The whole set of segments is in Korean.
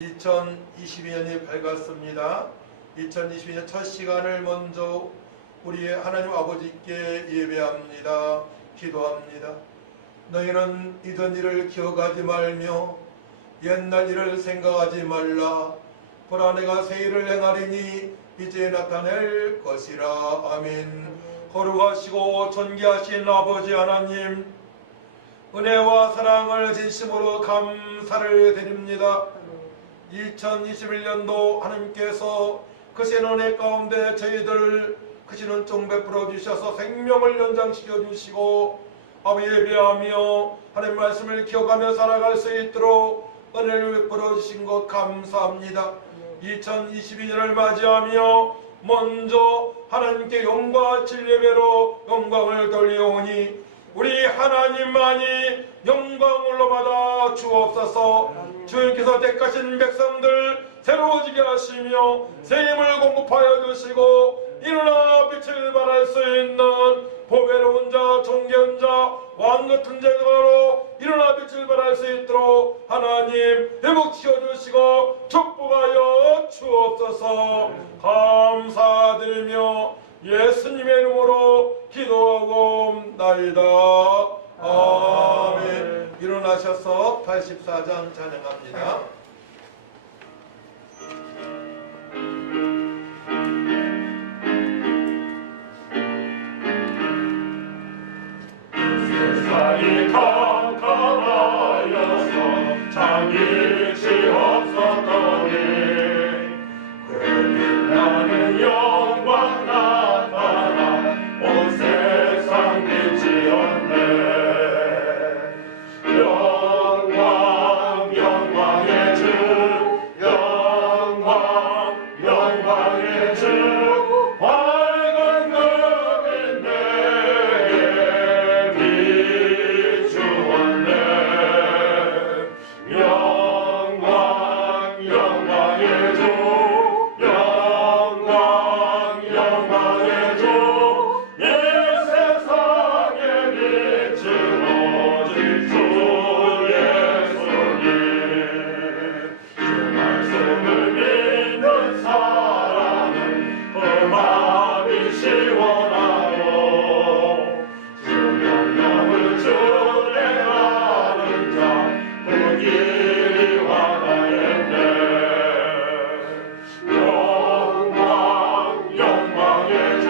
2022년이 밝았습니다. 2022년 첫 시간을 먼저 우리의 하나님 아버지께 예배합니다. 기도합니다. 너희는 이전 일을 기억하지 말며 옛날 일을 생각하지 말라. 보라, 내가 새 일을 행하리니 이제 나타낼 것이라. 아멘. 거룩하시고 존귀하신 아버지 하나님, 은혜와 사랑을 진심으로 감사를 드립니다. 2021년도 하나님께서 크신 은혜 가운데 저희들 크신 은총 베풀어 주셔서 생명을 연장시켜 주시고 아버지 예배하며 하나님 말씀을 기억하며 살아갈 수 있도록 은혜를 베풀어 주신 것 감사합니다. 2022년을 맞이하며 먼저 하나님께 영광과 진예배로 영광을 돌리오니 우리 하나님만이 영광을 받아 주옵소서. 주님께서 택하신 백성들 새로워지게 하시며 새 힘을 공급하여 주시고 일어나 빛을 발할 수 있는 보배로운 자, 존귀한 자, 왕 같은 자로 일어나 빛을 발할 수 있도록 하나님 회복시켜 주시고 축복하여 주옵소서. 감사드리며 예수님의 이름으로 기도하고 나이다. 아멘. 일어나셔서 84장 찬양합니다. 세상이 캄캄하여서 잠일시 없었더니 나는 영광 나타나 온 세상 빛이었네. 영광 영광의 주, 영광 영광의 주, 밝은 금인 내게 비추었네. 영광 영광의 주, 영광 영광의 주, 이 세상에 비춘 오직 주 예수님. 주 말씀을 믿는 사람은 그 마음이 시원하고 주 명령을 준행하는 자 그 길이 완화했네. 영광 영광의 주,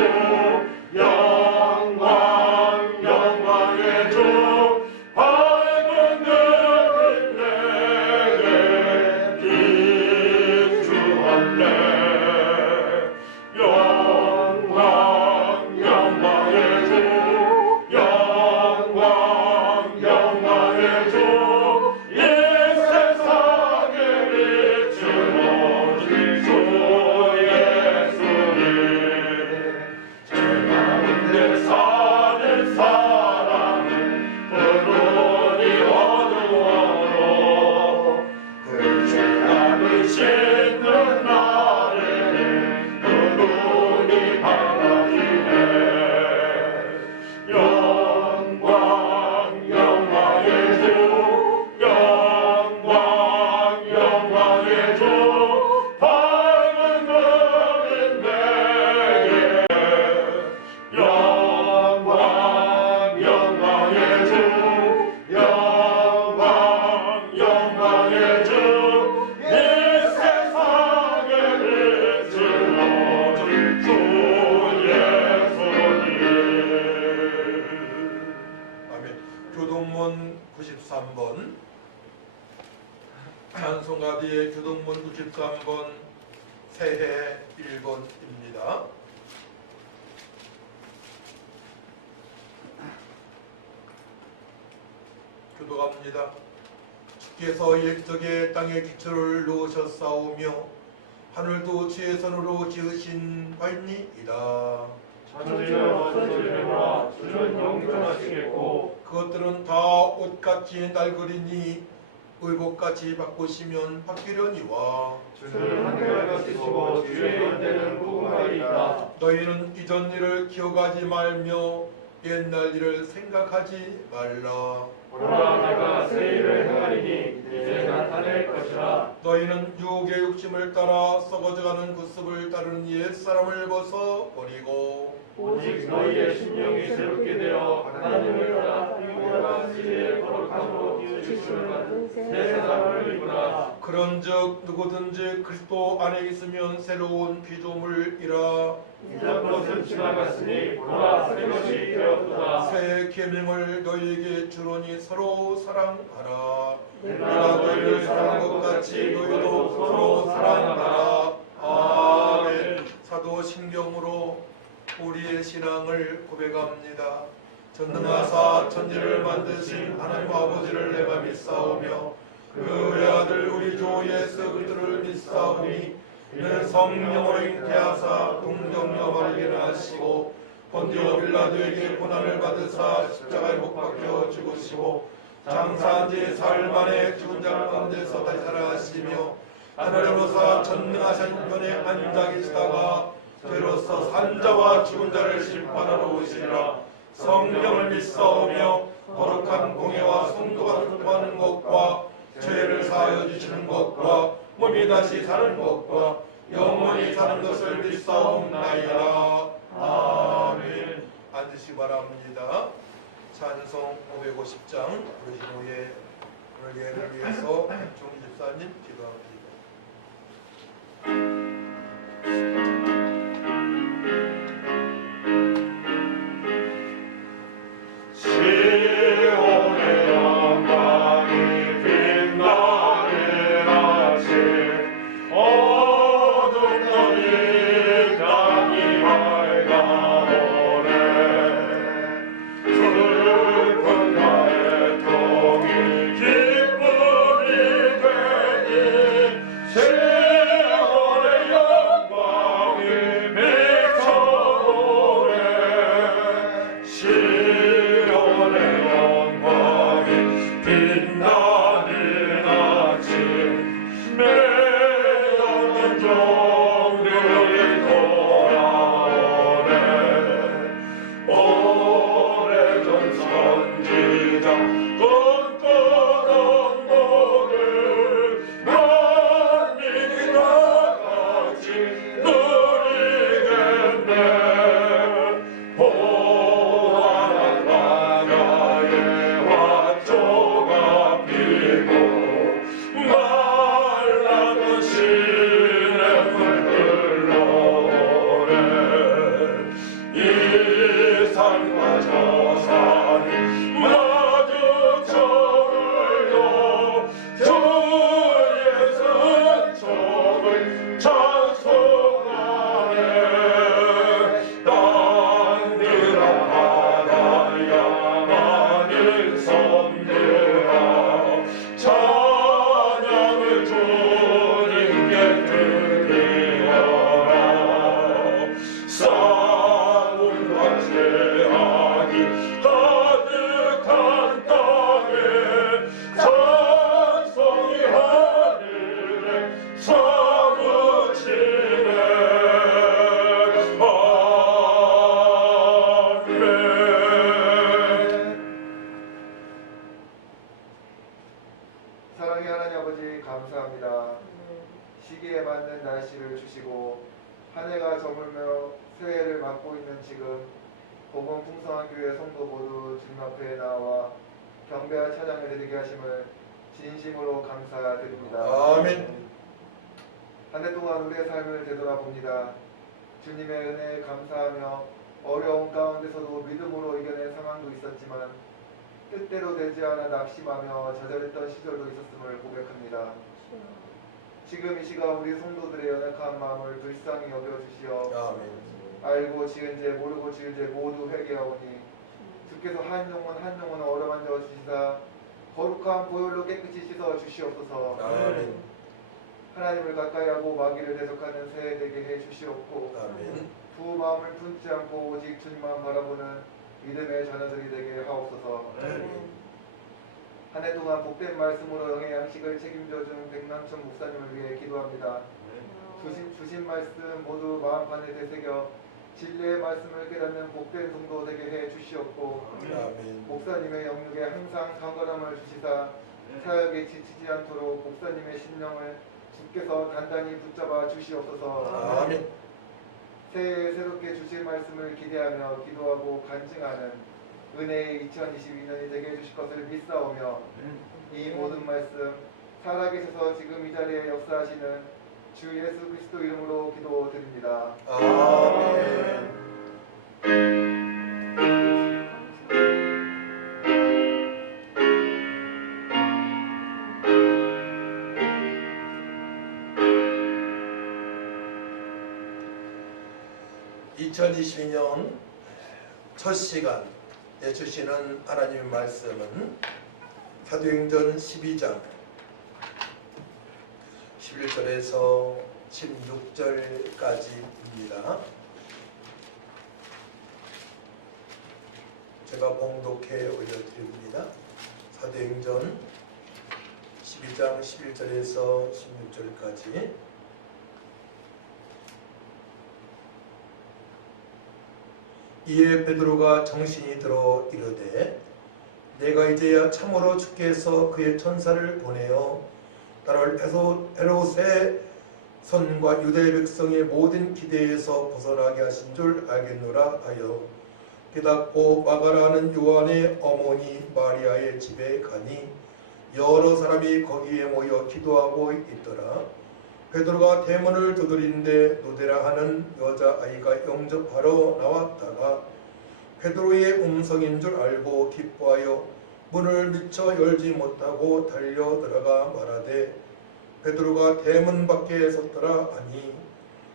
영광 영광의 주, 밝은 금인 내게 비추었네. 영광 영광의 주, 영광 영광의 주, 이 세상에 비춘 오직 주 예수님. 제 가운데 사는 사람은 그 눈이 어두워도 그 죄악을 씻는 날에는 그 눈이 밝아지네. 영광 영광의 주, 영광 영광의 주, 밝은 금인 내게 영광 영광의 주, 영광 영광의 주, 이 세상에 비춘 오직 주 예수님. 아멘. 교동문 93번 찬송가비의 교동문 93번 새해 1번입니다. 교도갑니다. 주께서 옛적에 땅에 기초를 놓으셨사오며 하늘도 주의 손으로 지으신 바입니다. 천지와 천지를 봐 주는 영존하시겠고 그것들은 다 옷같이 낡으리니 의복같이 바꾸시면 바뀌려니와 주는 한결같이 쓰시고 주의 연대는 무궁하리이다. 너희는 이전 일을 기억하지 말며 옛날 일을 생각하지 말라. 보라 내가 새 일을 행하리니 이제 나타낼 것이라. 너희는 육의 욕심을 따라 썩어져가는 그 습을 따르는 옛사람을 벗어 버리고 오직 너희의 심령이 새롭게 되어 하나님을 따라 영원한 지혜의 거룩함으로 지으심을 받은 새 사람을 입으라. 그런즉 누구든지 그리스도 안에 있으면 새로운 피조물이라. 이전 것은 지나갔으니 보라 새 것이 되었도다. 새 계명을 너희에게 주노니 서로 사랑하라. 내가 너희를 사랑한 것 같이 너희도 서로 사랑하라. 아멘. 사도 신경으로 우리의 신앙을 고백합니다. 전능하사 천지를 만드신 하나님 아버지를 내가 믿사오며 그 외아들 우리 주 예수 그리스도를 믿사오니 이는 성령으로 잉태하사 동정녀 마리아에게 나시고 본디오 빌라도에게 고난을 받으사 십자가에 못 박혀 죽으시고 장사한 지 사흘 만에 죽은 자 가운데서 다시 살아나시며 하늘로서 전능하신 편에 앉아 계시다가 죄로서 산자와 죽은 자를 심판하러 오시리라. 성령을 믿사오며 거룩한 공예와 성도가 교통하는 것과 죄를 사하여 주시는 것과 몸이 다시 사는 것과 영원히 사는 것을 믿사옵나이다. 아멘. 앉으시 바랍니다. 찬송 550장 부르신 후에 오늘 예를 위해서 종기 집사님 기도합니다. 사랑의 하나님 아버지 감사합니다. 시기에 맞는 날씨를 주시고 한 해가 저물며 새해를 맞고 있는 지금 복음 풍성한 교회 성도 모두 주님 앞에 나와 경배와 찬양을 드리게 하심을 진심으로 감사드립니다. 아멘. 한 해 동안 우리의 삶을 되돌아봅니다. 주님의 은혜에 감사하며 어려운 가운데서도 믿음으로 이겨낸 상황도 있었지만 뜻대로 되지 않아 낙심하며 좌절했던 시절도 있었음을 고백합니다. 지금 이 시간 우리 성도들의 연약한 마음을 불쌍히 여겨주시어 아멘. 알고 지은 죄 모르고 지은 죄 모두 회개하오니 주께서 한 영혼 어루만져 주시사 거룩한 보혈로 깨끗이 씻어 주시옵소서. 아멘. 하나님을 가까이하고 마귀를 대적하는 새해 되게 해 주시옵고 아멘. 두 마음을 품지 않고 오직 주님만 바라보는 믿음의 자녀들이 되게 하옵소서. 한 해 동안 복된 말씀으로 영의 양식을 책임져준 백남천 목사님을 위해 기도합니다. 주신 말씀 모두 마음판에 되새겨 진리의 말씀을 깨닫는 복된 성도 되게 해 주시옵고 아멘. 목사님의 영육에 항상 강건함을 주시사 사역에 지치지 않도록 목사님의 심령을 주께서 단단히 붙잡아 주시옵소서. 아멘. 새해 새롭게 주실 말씀을 기대하며 기도하고 간증하는 은혜의 2022년이 되게 해주실 것을 믿사오며 이 모든 말씀 살아계셔서 지금 이 자리에 역사하시는 주 예수 그리스도 이름으로 기도드립니다. 아멘. 2022년 첫 시간에 주시는 하나님의 말씀은 사도행전 12장 11절에서 16절까지입니다. 제가 봉독해 올려드립니다. 사도행전 12장 11절에서 16절까지. 이에 베드로가 정신이 들어 이르되 내가 이제야 참으로 주께서 그의 천사를 보내어 나를 헤롯의 선과 유대 백성의 모든 기대에서 벗어나게 하신 줄 알겠노라 하여 깨닫고 마가라는 요한의 어머니 마리아의 집에 가니 여러 사람이 거기에 모여 기도하고 있더라. 베드로가 대문을 두드리는데 노데라 하는 여자아이가 영접하러 나왔다가 베드로의 음성인 줄 알고 기뻐하여 문을 미처 열지 못하고 달려 들어가 말하되 베드로가 대문 밖에 섰더라 하니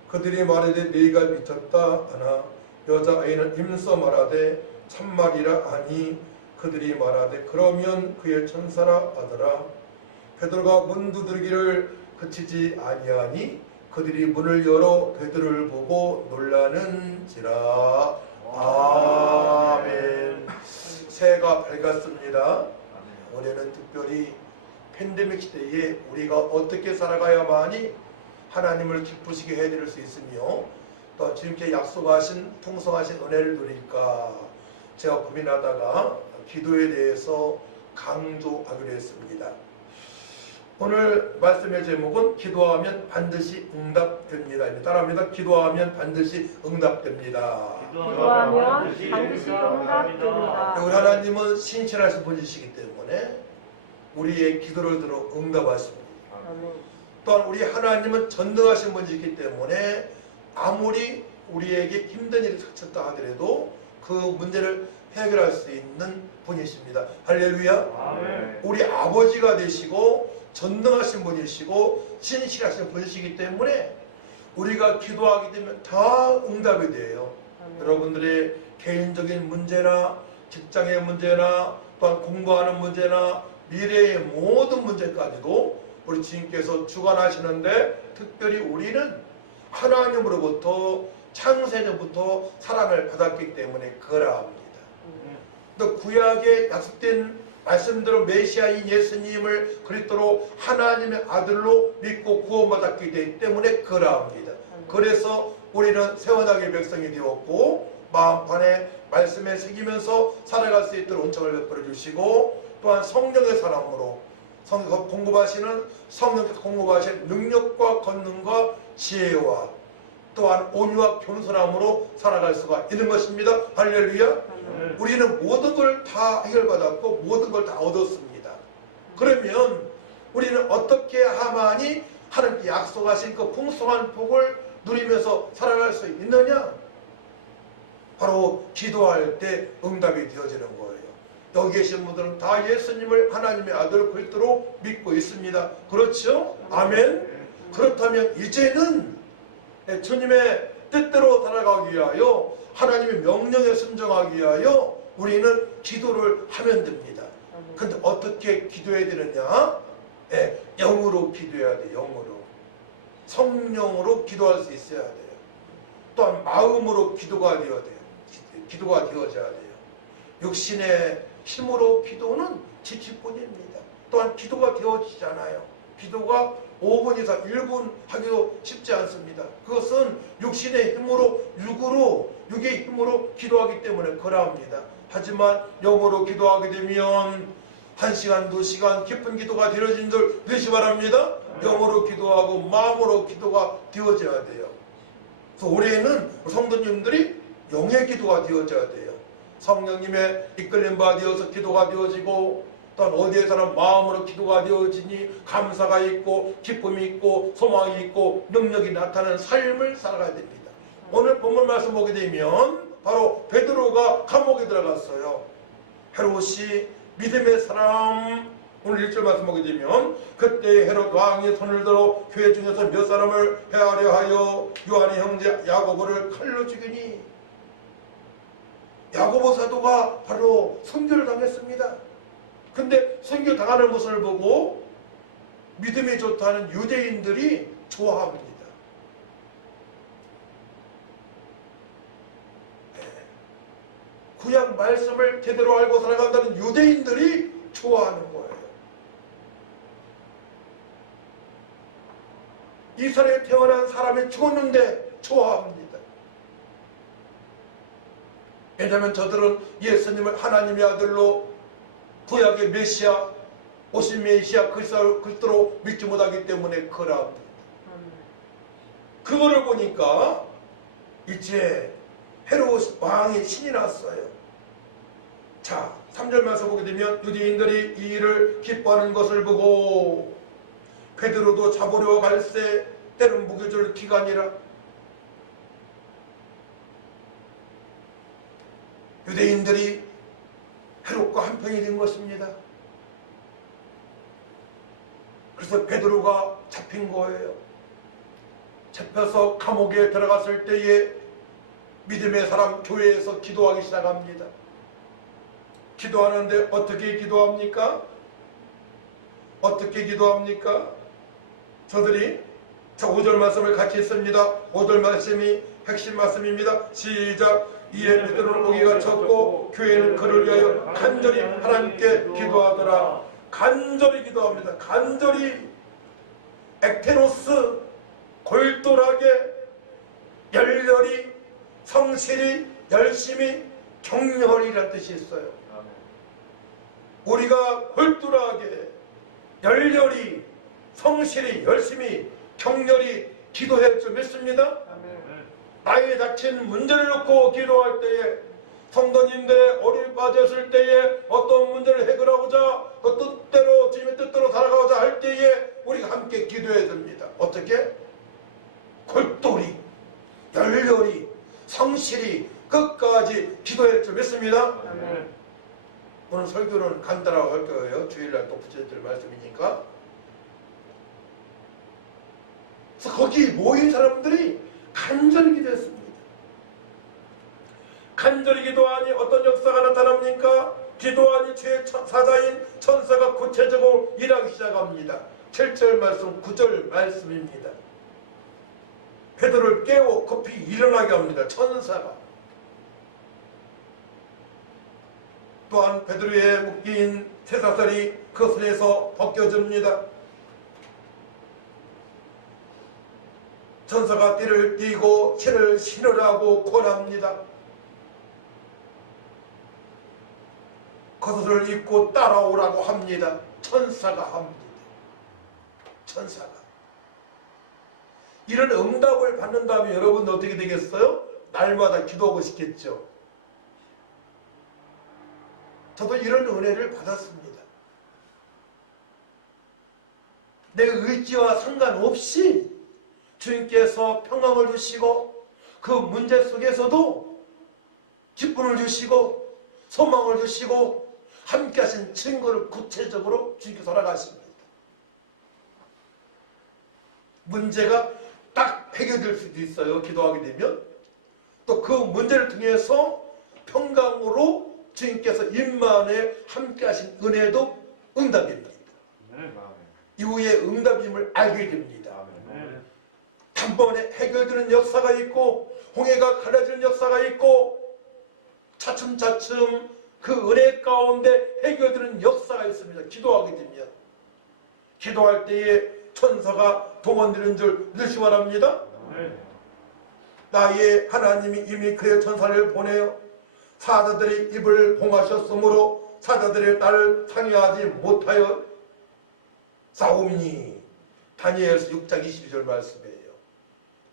그들이 말하되 네가 미쳤다 하나 여자아이는 힘써 말하되 참말이라 하니 그들이 말하되 그러면 그의 천사라 하더라. 베드로가 문 두드리기를 그치지 아니하니 그들이 문을 열어 베드로를 보고 놀라는지라. 아멘. 새해가 밝았습니다. 올해는 특별히 팬데믹 시대에 우리가 어떻게 살아가야만이 하나님을 기쁘시게 해드릴 수 있으며 또 주님께 약속하신 풍성하신 은혜를 누릴까 제가 고민하다가 기도에 대해서 강조하기로 했습니다. 오늘 말씀의 제목은 기도하면 반드시 응답됩니다. 따라합니다. 기도하면 반드시 응답됩니다. 기도하면 반드시 응답됩니다. 우리 하나님은 신실하신 분이시기 때문에 우리의 기도를 들어 응답하십니다. 아멘. 또한 우리 하나님은 전능하신 분이시기 때문에 아무리 우리에게 힘든 일이 닥쳤다 하더라도 그 문제를 해결할 수 있는 분이십니다. 할렐루야. 아멘. 우리 아버지가 되시고 전능하신 분이시고 신실하신 분이시기 때문에 우리가 기도하게 되면 다 응답이 돼요. 아멘. 여러분들의 개인적인 문제나 직장의 문제나 또한 공부하는 문제나 미래의 모든 문제까지도 우리 주님께서 주관하시는데 특별히 우리는 하나님으로부터 창세전부터 사랑을 받았기 때문에 그러합니다. 또 구약에 약속된 말씀대로 메시아인 예수님을 그리스도로 하나님의 아들로 믿고 구원받았기 되기 때문에 그러합니다. 그래서 우리는 세원하게 백성이 되었고 마음판에 말씀에 새기면서 살아갈 수 있도록 은총을 베풀어 주시고 또한 성령의 사람으로 공급하시는 성령께서 공급하신 능력과 권능과 지혜와 또한 온유와 겸손함으로 살아갈 수가 있는 것입니다. 할렐루야. 우리는 모든 걸 다 해결받았고 모든 걸 다 얻었습니다. 그러면 우리는 어떻게 하만이 하나님께 약속하신 그 풍성한 복을 누리면서 살아갈 수 있느냐? 바로 기도할 때 응답이 되어지는 거예요. 여기 계신 분들은 다 예수님을 하나님의 아들 그리스도로 믿고 있습니다. 그렇죠? 아멘. 그렇다면 이제는 주님의 뜻대로 살아가기 위하여 하나님의 명령에 순종하기 위하여 우리는 기도를 하면 됩니다. 근데 어떻게 기도해야 되느냐? 영으로 기도해야 돼요. 영으로. 성령으로 기도할 수 있어야 돼요. 또한 마음으로 기도가 되어야 돼요. 기도가 되어져야 돼요. 육신의 힘으로 기도는 지치뿐입니다. 또한 기도가 되어지잖아요. 기도가 5분 이상 1분 하기도 쉽지 않습니다. 그것은 육신의 힘으로 육의 힘으로 기도하기 때문에 그러합니다. 하지만 영으로 기도하게 되면 1시간 2시간 깊은 기도가 되어진 줄 믿으시 바랍니다. 영으로 기도하고 마음으로 기도가 되어져야 돼요. 그래서 올해는 성도님들이 영의 기도가 되어져야 돼요. 성령님의 이끌림 받아서 기도가 되어지고, 또한 어디에서는 마음으로 기도가 되어지니 감사가 있고 기쁨이 있고 소망이 있고 능력이 나타나는 삶을 살아가야 됩니다. 오늘 본문 말씀 보게 되면 바로 베드로가 감옥에 들어갔어요. 헤롯이 믿음의 사람, 오늘 1절 말씀 보게 되면 그때 헤롯 왕이 손을 들어 교회 중에서 몇 사람을 해하려 하여 요한의 형제 야고보를 칼로 죽이니, 야고보 사도가 바로 선교를 당했습니다. 근데 선교 당하는 것을 보고 믿음이 좋다는 유대인들이 좋아합니다. 구약 말씀을 제대로 알고 살아간다는 유대인들이 좋아하는 거예요. 이스라엘에 태어난 사람이 죽었는데 좋아합니다. 왜냐하면 저들은 예수님을 하나님의 아들로, 구약의 메시아, 오신 메시아 그리스도로 믿지 못하기 때문에 그러합니다. 그거를 보니까 이제 헤롯 왕이 신이 났어요. 자, 3절 말씀 보게 되면 유대인들이 이 일을 기뻐하는 것을 보고 베드로도 잡으려 갈새 때는 무교절 기간이라, 유대인들이 헤롯과 한편이 된 것입니다. 그래서 베드로가 잡힌 거예요. 잡혀서 감옥에 들어갔을 때에 믿음의 사람 교회에서 기도하기 시작합니다. 기도하는데 어떻게 기도합니까? 어떻게 기도합니까? 저들이, 자, 5절 말씀을 같이 했습니다. 5절 말씀이 핵심 말씀입니다. 시작. 이에 베드로는 오기가 쳤고 교회는 그를 위하여 간절히 하나님께 기도하더라. 간절히 기도합니다. 간절히, 액테노스, 골똘하게, 열렬히, 성실히, 열심히, 격렬이라는 뜻이 있어요. 우리가 골똘하게, 열렬히, 성실히, 열심히, 격렬히 기도할 줄 믿습니다. 나에게 닥친 문제를 놓고 기도할 때에, 성도님들의 어려움이 빠졌을 때에, 어떤 문제를 해결하고자 그 뜻대로, 주님의 뜻대로 살아가고자 할 때에 우리가 함께 기도해야 됩니다. 어떻게? 골똘히, 열렬히, 성실히 끝까지 기도할 줄 믿습니다. 오늘 설교는 간단하고 할 거예요. 주일날 또 붙여드릴 말씀이니까. 그래서 거기 모인 사람들이 간절히 기도했습니다. 간절히 기도하니 어떤 역사가 나타납니까? 기도하니 죄의 사자인 천사가 구체적으로 일하기 시작합니다. 7절 말씀, 9절 말씀입니다. 베드로를 깨워 급히 일어나게 합니다. 천사가. 또한 베드로의 묶인 쇠사슬이 그 손에서 벗겨집니다. 천사가 띠를 띠고 신을 신으라고 권합니다. 겉옷을 입고 따라오라고 합니다. 천사가 합니다. 천사가. 이런 응답을 받는다면 여러분 어떻게 되겠어요? 날마다 기도하고 싶겠죠. 저도 이런 은혜를 받았습니다. 내 의지와 상관없이 주님께서 평강을 주시고 그 문제 속에서도 기쁨을 주시고 소망을 주시고 함께 하신 증거를 구체적으로 주님께서 살아가십니다. 문제가 딱 해결될 수도 있어요. 기도하게 되면. 또 그 문제를 통해서 평강으로 주님께서 임만에 함께 하신 은혜도 응답입니다. 이후에 응답임을 알게 됩니다. 단번에 해결되는 역사가 있고 홍해가 갈라지는 역사가 있고 차츰차츰 그 은혜 가운데 해결되는 역사가 있습니다. 기도하게 되면. 기도할 때에 천사가 동원되는 줄 믿으시기 바랍니다. 나의 하나님이 이미 그의 천사를 보내어 사자들의 입을 봉하셨으므로 사자들의 나를 상해하지 못하여 싸움니. 다니엘서 6장 22절 말씀이에요.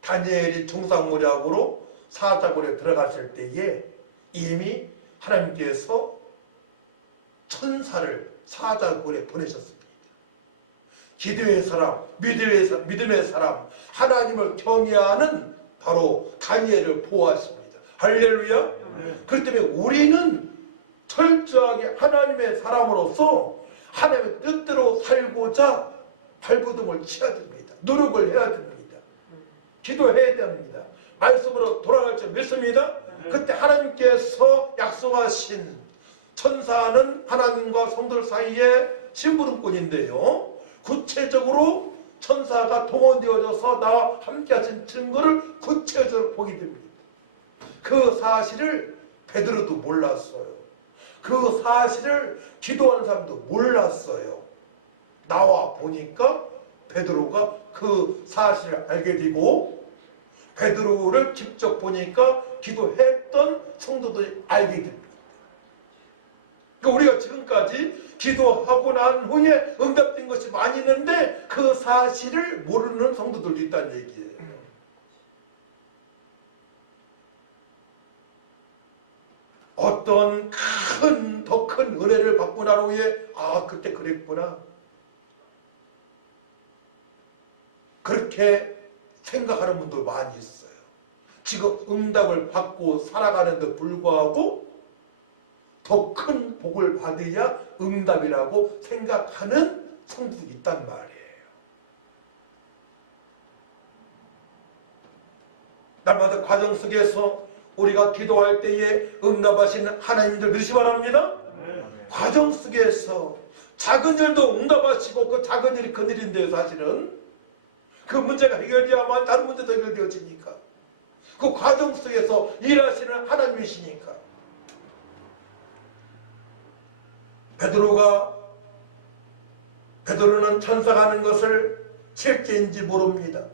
다니엘이 중상모략으로 사자굴에 들어갔을 때에 이미 하나님께서 천사를 사자굴에 보내셨습니다. 기도의 사람, 믿음의 사람, 하나님을 경외하는 바로 다니엘을 보호하십니다. 할렐루야. 그렇기 때문에 우리는 철저하게 하나님의 사람으로서 하나님의 뜻대로 살고자 발버둥을 쳐야 됩니다. 노력을 해야 됩니다. 기도해야 됩니다. 말씀으로 돌아갈 줄 믿습니다. 그때 하나님께서 약속하신 천사는 하나님과 성도들 사이에 심부름꾼인데요. 구체적으로 천사가 동원되어져서 나와 함께 하신 증거를 구체적으로 보게 됩니다. 그 사실을 베드로도 몰랐어요. 그 사실을 기도하는 사람도 몰랐어요. 나와 보니까 베드로가 그 사실을 알게 되고 베드로를 직접 보니까 기도했던 성도들이 알게 됩니다. 그러니까 우리가 지금까지 기도하고 난 후에 응답된 것이 많이 있는데 그 사실을 모르는 성도들도 있다는 얘기예요. 어떤 더 큰 은혜를 받고 난 후에 그때 그랬구나. 그렇게 생각하는 분들 많이 있어요. 지금 응답을 받고 살아가는데 불구하고 더 큰 복을 받아야 응답이라고 생각하는 성도들이 있단 말이에요. 날마다 과정 속에서 우리가 기도할 때에 응답하시는 하나님들 믿으시기 바랍니다. 과정 속에서 작은 일도 응답하시고 그 작은 일이 큰 일인데요. 사실은 그 문제가 해결되어야만 다른 문제도 해결되어지니까 그 과정 속에서 일하시는 하나님이시니까. 베드로는 천사가 하는 것을 실제인지 모릅니다.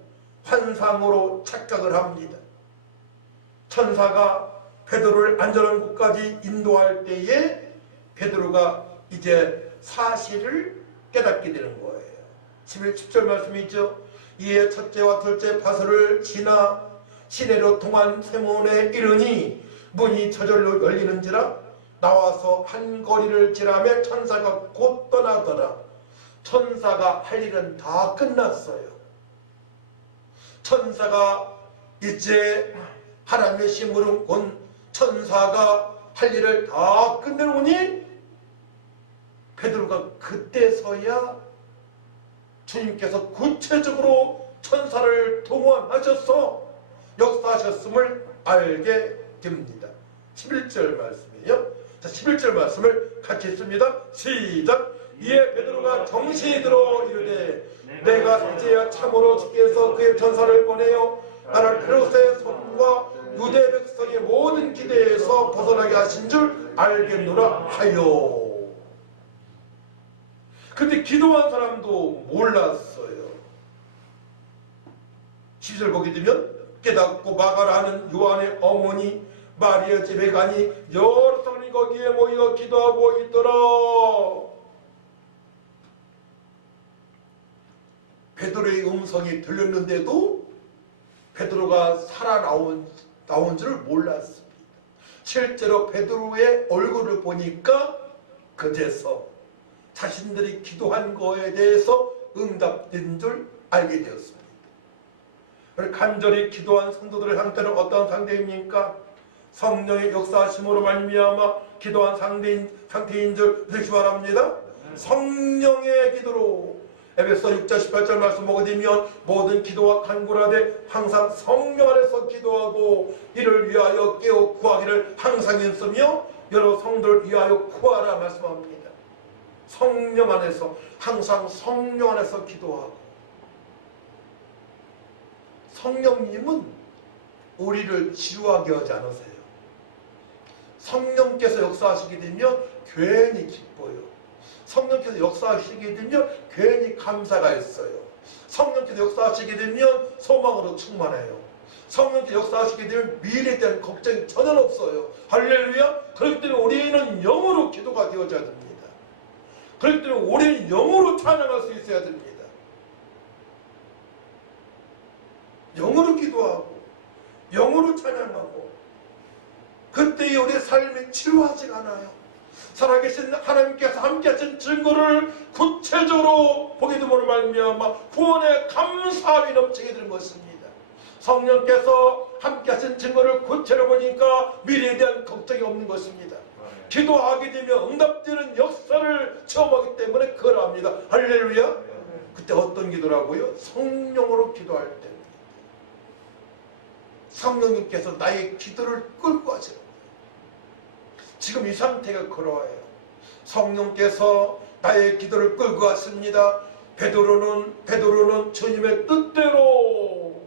환상으로 착각을 합니다. 천사가 베드로를 안전한 곳까지 인도할 때에 베드로가 이제 사실을 깨닫게 되는 거예요. 10절 말씀이 있죠. 이에 첫째와 둘째 파수를 지나 시내로 통한 세문에 이르니 문이 저절로 열리는지라 나와서 한 거리를 지나며 천사가 곧 떠나더라. 천사가 할 일은 다 끝났어요. 천사가 이제 하나님의 심부름꾼 천사가 할 일을 다 끝내놓으니 베드로가 그때서야 주님께서 구체적으로 천사를 동원하셔서 역사하셨음을 알게 됩니다. 11절 말씀이에요. 자, 11절 말씀을 같이 읽습니다. 시작. 이에 베드로가 정신이 들어 이르되 내가 이제야 참으로 주께서 그의 천사를 보내어 나를 헤롯의 손과 유대 백성의 모든 기대에서 벗어나게 하신 줄 알겠노라 하여. 근데 기도한 사람도 몰랐어요. 10절 보게 되면 깨닫고 마가라는 요한의 어머니 마리아 집에 가니 여러 사람이 거기에 모여 기도하고 있더라. 베드로의 음성이 들렸는데도 베드로가 살아나온 줄 몰랐습니다. 실제로 베드로의 얼굴을 보니까 그제서 자신들이 기도한 거에 대해서 응답된 줄 알게 되었습니다. 간절히 기도한 성도들의 상태는 어떤 상태입니까? 성령의 역사하심으로 말미암아 기도한 상태인 줄 믿으시기 바랍니다. 성령의 기도로 에베소 6장 18절 말씀 보게 되면 모든 기도와 간구를 하되 항상 성령 안에서 기도하고 이를 위하여 깨어 구하기를 항상 했으며 여러 성도를 위하여 구하라 말씀합니다. 성령 안에서 항상 성령 안에서 기도하고 성령님은 우리를 지루하게 하지 않으세요. 성령께서 역사하시게 되면 괜히 기뻐요. 성령께서 역사하시게 되면 괜히 감사가 있어요. 성령께서 역사하시게 되면 소망으로 충만해요. 성령께서 역사하시게 되면 미래에 대한 걱정이 전혀 없어요. 할렐루야. 그렇기 때문에 우리는 영으로 기도가 되어져야 됩니다. 그렇기 때문에 우리는 영으로 찬양할 수 있어야 됩니다. 영으로 기도하고 영으로 찬양하고 그때의 우리의 삶이 지루하지 않아요. 살아계신 하나님께서 함께하신 증거를 구체적으로 보게 됨으로 말미암아 구원의 감사함이 넘치게 되는 것입니다. 성령께서 함께하신 증거를 구체로 보니까 미래에 대한 걱정이 없는 것입니다. 기도하게 되면 응답되는 역사를 체험하기 때문에 그걸 합니다. 할렐루야. 그때 어떤 기도라고요? 성령으로 기도할 때입니다. 성령님께서 나의 기도를 끌고 하시는 거예요. 지금 이 상태가 그러해요. 성령께서 나의 기도를 끌고 왔습니다. 베드로는 주님의 뜻대로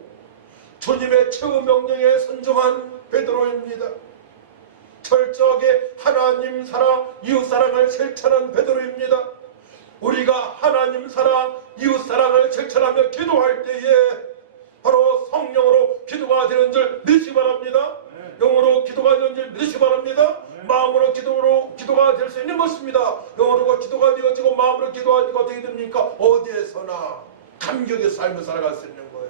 주님의 최후 명령에 순종한 베드로입니다. 철저하게 하나님 사랑, 이웃 사랑을 실천한 베드로입니다. 우리가 하나님 사랑, 이웃 사랑을 실천하며 기도할 때에 바로 성령으로 기도가 되는 줄 믿으시기 바랍니다. 영으로 기도가 되는 줄 믿으시기 바랍니다. 마음으로 기도가 될 수 있는 것입니다. 영으로 기도가 되어지고 마음으로 기도가 되게 됩니까? 어디에서나 감격의 삶을 살아갈 수 있는 거예요.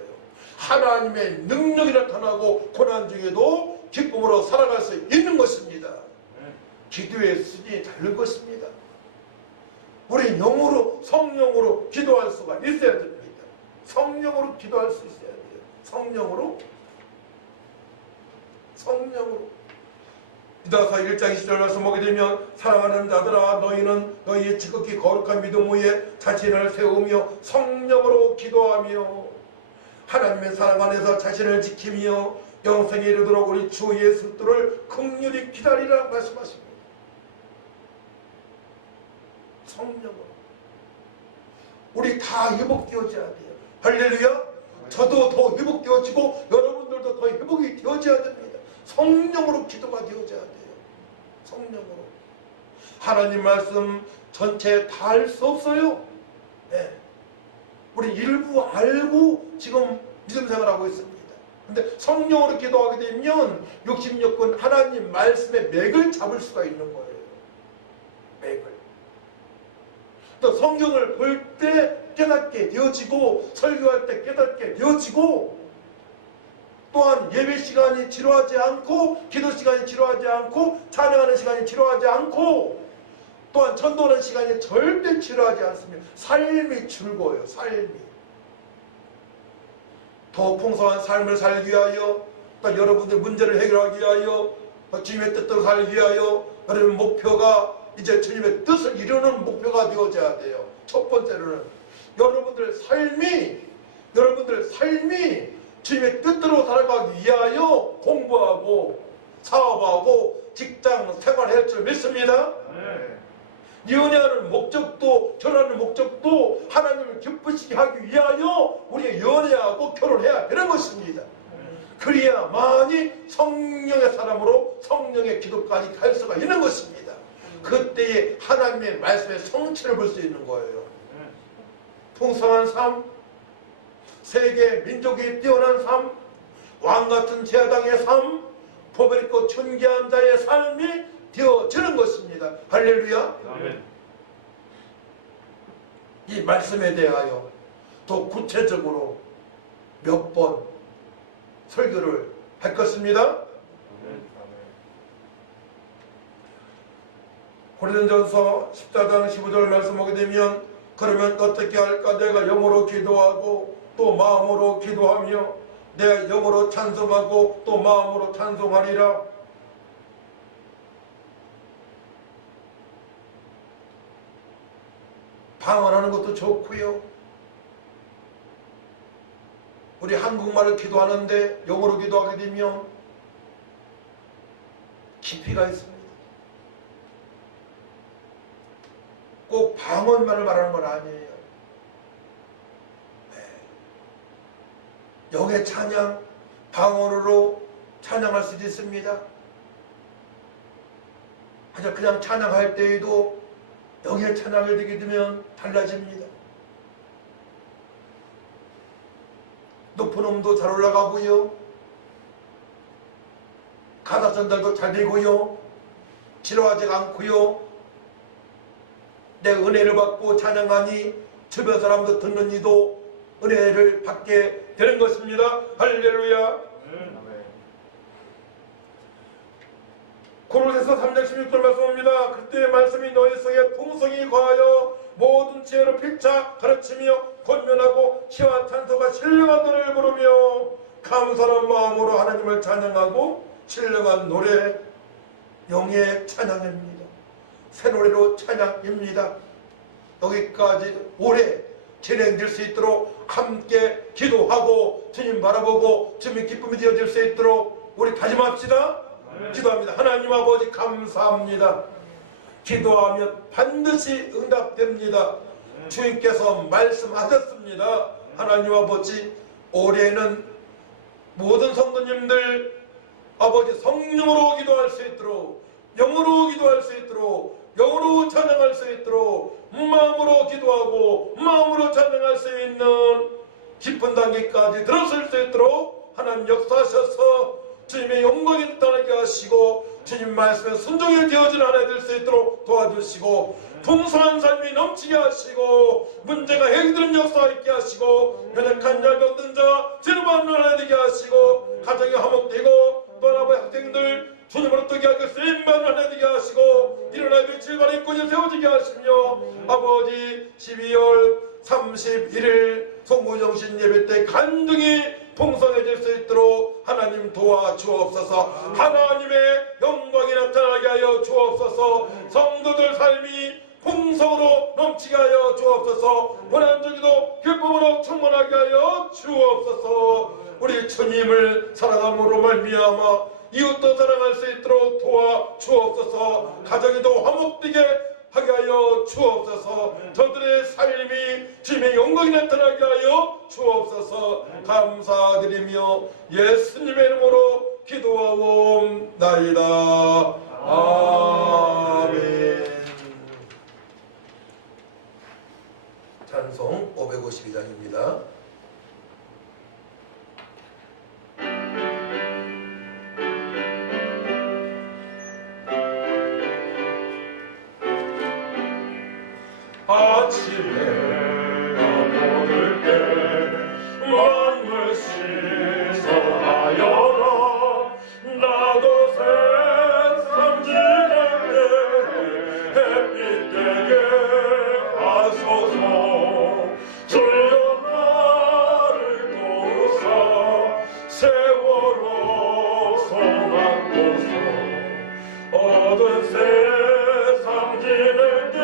하나님의 능력이 나타나고 고난 중에도 기쁨으로 살아갈 수 있는 것입니다. 기도의 수준이 다른 것입니다. 우리 영으로 성령으로 기도할 수가 있어야 됩니다. 성령으로 기도할 수 있어야 돼요. 성령으로 유다서 1장 20절 말씀 보게 되면 사랑하는 자들아 너희는 너희의 지극히 거룩한 믿음 위에 자신을 세우며 성령으로 기도하며 하나님의 사랑 안에서 자신을 지키며 영생에 이르도록 우리 주 예수 그리스도를 긍휼히 기다리라 말씀하십니다. 성령으로 우리 다 회복되어져야 돼요. 할렐루야. 저도 더 회복되어지고 여러분들도 더 회복이 되어져야 됩니다. 성령으로 기도가 되어져야 돼요. 성령으로. 하나님 말씀 전체 다 알 수 없어요. 네. 우리 일부 알고 지금 믿음 생활하고 있습니다. 근데 성령으로 기도하게 되면 욕심욕군 하나님 말씀의 맥을 잡을 수가 있는 거예요. 맥을. 또 성경을 볼 때 깨닫게 되어지고 설교할 때 깨닫게 되어지고 또한 예배 시간이 지루하지 않고 기도 시간이 지루하지 않고 찬양하는 시간이 지루하지 않고 또한 전도하는 시간이 절대 지루하지 않습니다. 삶이 즐거워요. 삶이. 더 풍성한 삶을 살기 위하여 또 여러분들 문제를 해결하기 위하여 주님의 뜻대로 살기 위하여 여러분 목표가 이제 주님의 뜻을 이루는 목표가 되어져야 돼요. 첫 번째로는 여러분들 삶이 주님의 뜻대로 살아가기 위하여 공부하고 사업하고 직장 생활할 줄 믿습니다. 연애하는 목적도 결혼하는 목적도 하나님을 기쁘시게 하기 위하여 우리가 연애하고 결혼해야 되는 것입니다. 그래야만이 성령의 사람으로 성령의 기도까지 갈 수가 있는 것입니다. 그때에 하나님의 말씀의 성취를 볼 수 있는 거예요. 풍성한 삶, 세계 민족이 뛰어난 삶, 왕같은 제사장의 삶, 법을 입고 존귀한 자의 삶이 되어지는 것입니다. 할렐루야. 아멘. 이 말씀에 대하여 더 구체적으로 몇 번 설교를 할 것입니다. 고린도전서 14장 15절 말씀 보게 되면 그러면 어떻게 할까? 내가 영으로 기도하고 또 마음으로 기도하며 내가 영으로 찬송하고 또 마음으로 찬송하리라. 방언하는 것도 좋고요. 우리 한국말을 기도하는데 영어로 기도하게 되면 깊이가 있습니다. 꼭 방언만을 말하는 건 아니에요. 영의 찬양, 방언으로 찬양할 수도 있습니다. 그냥 찬양할 때에도 영의 찬양을 되게 되면 달라집니다. 톤음도 잘 올라가고요. 가사 전달도 잘 되고요. 지루하지 않고요. 내 은혜를 받고 찬양하니 주변 사람도 듣는 이도 은혜를 받게 되는 것입니다. 할렐루야. 고로새서 3장 16절 말씀입니다. 그때 말씀이 너희 속에 풍성히 거하여 모든 지혜로 필차 가르치며 권면하고 시와 찬송과 신령한 노래를 부르며 감사한 마음으로 하나님을 찬양하고 신령한 노래 영의 찬양입니다. 새 노래로 찬양입니다. 여기까지 오래 진행될 수 있도록 함께 기도하고 주님 바라보고 주님의 기쁨이 되어질 수 있도록 우리 다짐합시다. 기도합니다. 하나님 아버지 감사합니다. 기도하면 반드시 응답됩니다. 주님께서 말씀하셨습니다. 하나님 아버지 올해는 모든 성도님들 아버지 성령으로 기도할 수 있도록 영으로 기도할 수 있도록 영으로 찬양할 수 있도록 마음으로 기도하고 마음으로 찬양할 수 있는 깊은 단계까지 들어설 수 있도록 하나님 역사하셔서 주님의 영광이 나타나게 하시고 주님 말씀에 순종이 되어지는 한 해 될 수 있도록 도와주시고 풍성한 삶이 넘치게 하시고 문제가 해결되는 역사가 있게 하시고 연약한 자 병든 자 죄로만 하나 되게 하시고 가정이 화목되고 또 아버지 학생들 주님으로 뜨게 하게 쓰임만 하나 되게 하시고 일어나야 될 질관이 있고 세워지게 하시며 아버지 12월 31일 송구정신 예배 때 간증이 풍성해질 수 있도록 하나님 도와주옵소서. 하나님의 영광이 나타나게 하여 주옵소서. 성도들 삶이 풍성으로 넘치게 하여 주옵소서. 고난주기도 기쁨으로 충만하게 하여 주옵소서. 우리 주님을 사랑함으로 말미암아 이웃도 사랑할 수 있도록 도와주옵소서. 가정이도 화목되게 하게 하여 주옵소서. 저들의 삶이 주님의 영광이 나타나게 하여 주옵소서. 감사드리며 예수님의 이름으로 기도하옵나이다. 아멘. 찬송 552장입니다. 아침에 나보를 때 만물 신성하여라. 나도 세상 지낼 때 햇빛 되게 하소서. 주여 나를 도우사 세월호 성안고서 얻은 세상 지낼 때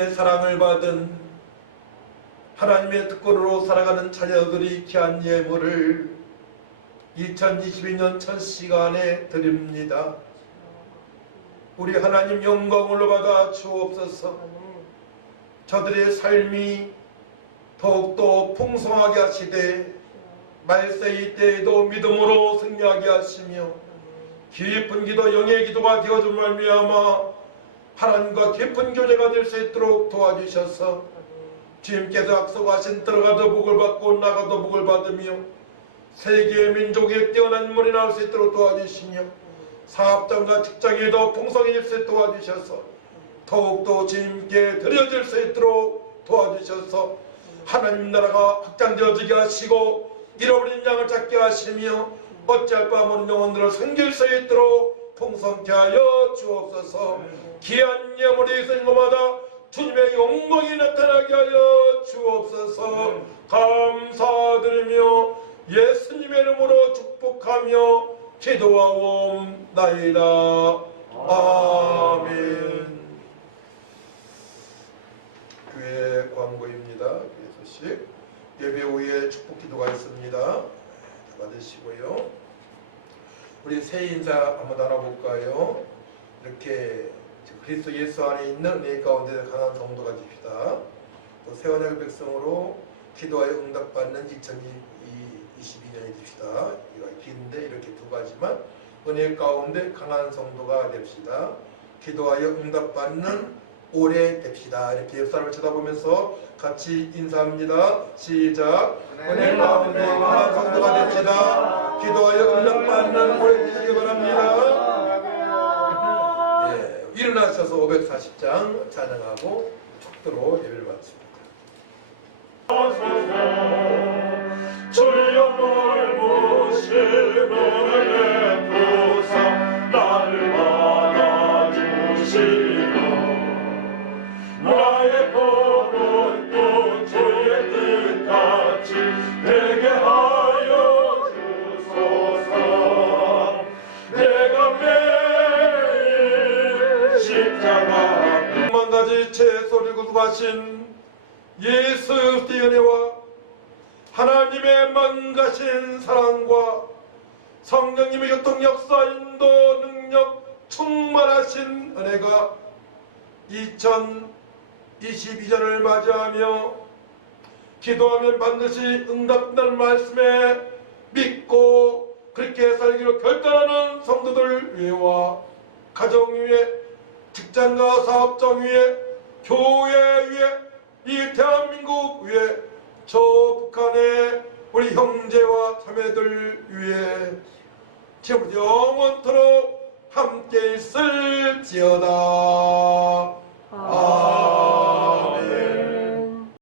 하나님의 사랑을 받은 하나님의 특권으로 살아가는 자녀들이 귀한 예물을 2022년 첫 시간에 드립니다. 우리 하나님 영광을 받아 주옵소서. 저들의 삶이 더욱더 풍성하게 하시되 말세이 때에도 믿음으로 승리하게 하시며 깊은 기도 영의 기도가 되어준 말미암아 하나님과 깊은 교제가 될 수 있도록 도와주셔서 주님께서 약속하신 들어가도 복을 받고 나가도 복을 받으며 세계 민족의 뛰어난 인물이 나올 수 있도록 도와주시며 사업장과 직장에도 풍성해질 수 있도록 도와주셔서 더욱더 주님께 드려질 수 있도록 도와주셔서 하나님 나라가 확장되어지게 하시고 잃어버린 양을 찾게 하시며 어찌할 바 모르는 영혼들을 섬길 수 있도록 풍성케 하여 주옵소서. 귀한 예물이 있는 것마다 주님의 영광이 나타나게 하여 주옵소서. 감사드리며 예수님의 이름으로 축복하며 기도하옵나이다. 아멘. 교회 광고입니다. 교회 소식. 예배 후에 축복 기도가 있습니다. 받으시고요. 우리 새 인사 한번 나눠볼까요? 이렇게 그리스도 예수 안에 있는 은혜 가운데 강한 성도가 됩시다. 또 새언약 백성으로 기도하여 응답받는 2022년이 됩시다. 이거 긴데 이렇게 두 가지만 은혜 가운데 강한 성도가 됩시다. 기도하여 응답받는 오래 됩시다. 이렇게 옆사람을 쳐다보면서 같이 인사합니다. 시작. 은혜 가운데 강한 성도가 됩시다. 기도하여 응답받는 오래 되시기 바랍니다. 예, 일어나셔서 540장 찬양하고 축도로 예배를 마칩니다. 주여 돌보시는 보사 나를 받아주시고 나의 법은 또 주의 뜻같이 되게 하여 주소서. 내가 매일 십자가 앞에 만 가지 채소를 구속하신 예수 그리스도의 은혜와 하나님의 만가신 사랑과 성령님의 교통 역사 인도 능력 충만하신 은혜가 2022년을 맞이하며 기도하면 반드시 응답된다는 말씀에 믿고 그렇게 살기로 결단하는 성도들 위에와 가정 위에 직장과 사업장 위에 교회 위에 이 대한민국 위에 저 북한의 우리 형제와 자매들 위에 지금 영원토록 함께 있을지어다. 아멘.